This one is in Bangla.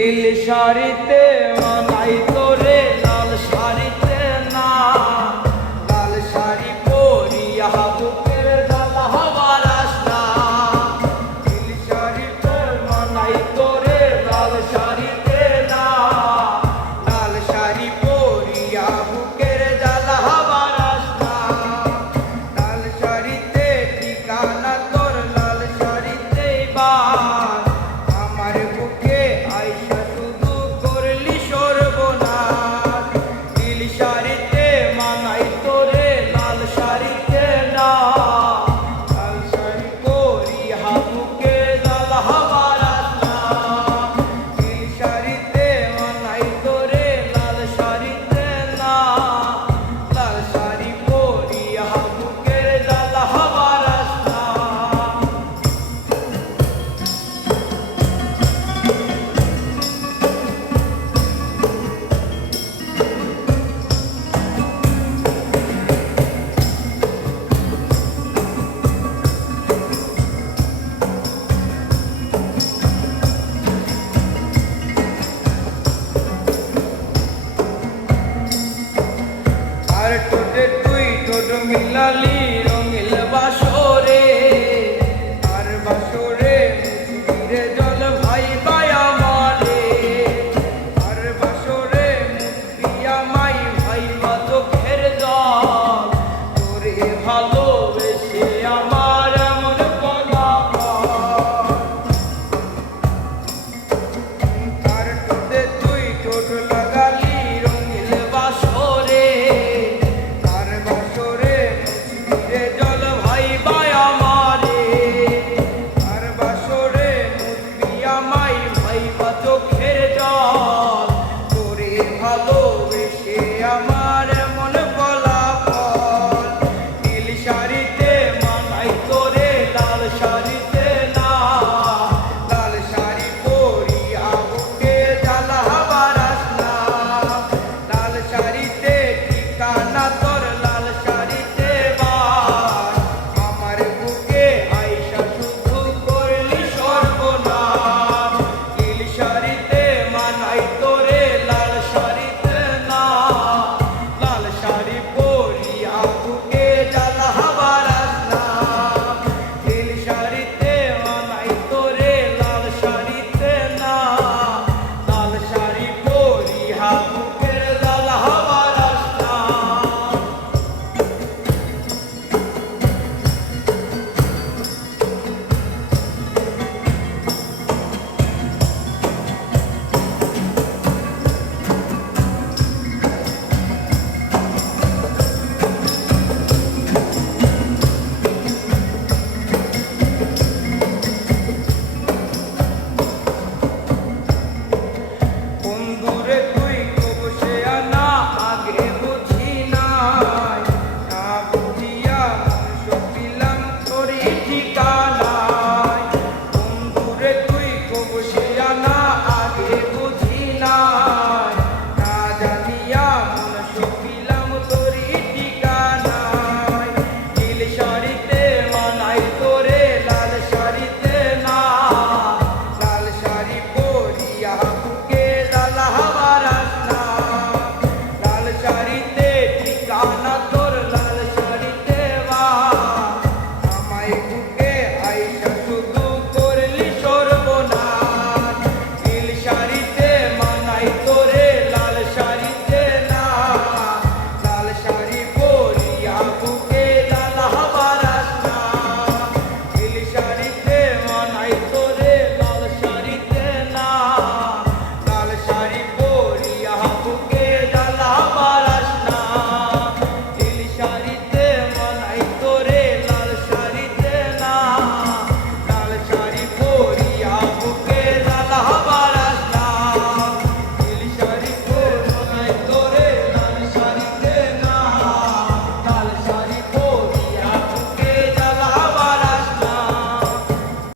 নীল শাড়িতে মানাই তোরে লাল শাড়িতে না, লাল শাড়ি পরিয়া বুকের জ্বালা হবার আশা। নীল শাড়িতে মানাই তোরে লাল শাড়িতে না, লাল শাড়ি পরিয়া বুকের জ্বালা হবার আশা। লাল শাড়িতে ঠিকানা তোর, লাল শাড়িতে বাস আমার বুকে আইসা শুধু করলি সর্বনাশ। নীল শাড়িতে মানাই তোরে লাল শাড়িতে না, লাল শাড়ি পরিয়া বুকে জ্বালা হবার আশা। নীল শাড়িতে মানাই তোরে লাল শাড়িতে না, লাল শাড়ি পরিয়া বুকে জ্বালা হবার আশা। আর ঠোঁটে তুই ঠোঁট মিলালি রঙিল বাসরে, আর বাসরে মুসকিরে জল ভাই বায়া মারে। আর বাসরে মুসকিয়া মাই ভাই বা চোখের জল, তোরে ভালোবেসে আমার এমন ফলাফল। আর ঠোঁটে তুই ঠোঁট লাগালি রঙিল বাসরে, আর বাসরে মুসকিরে জল ভাই বায়া মারে। আর বাসরে মুসকিয়া মাই ভাই বা চোখে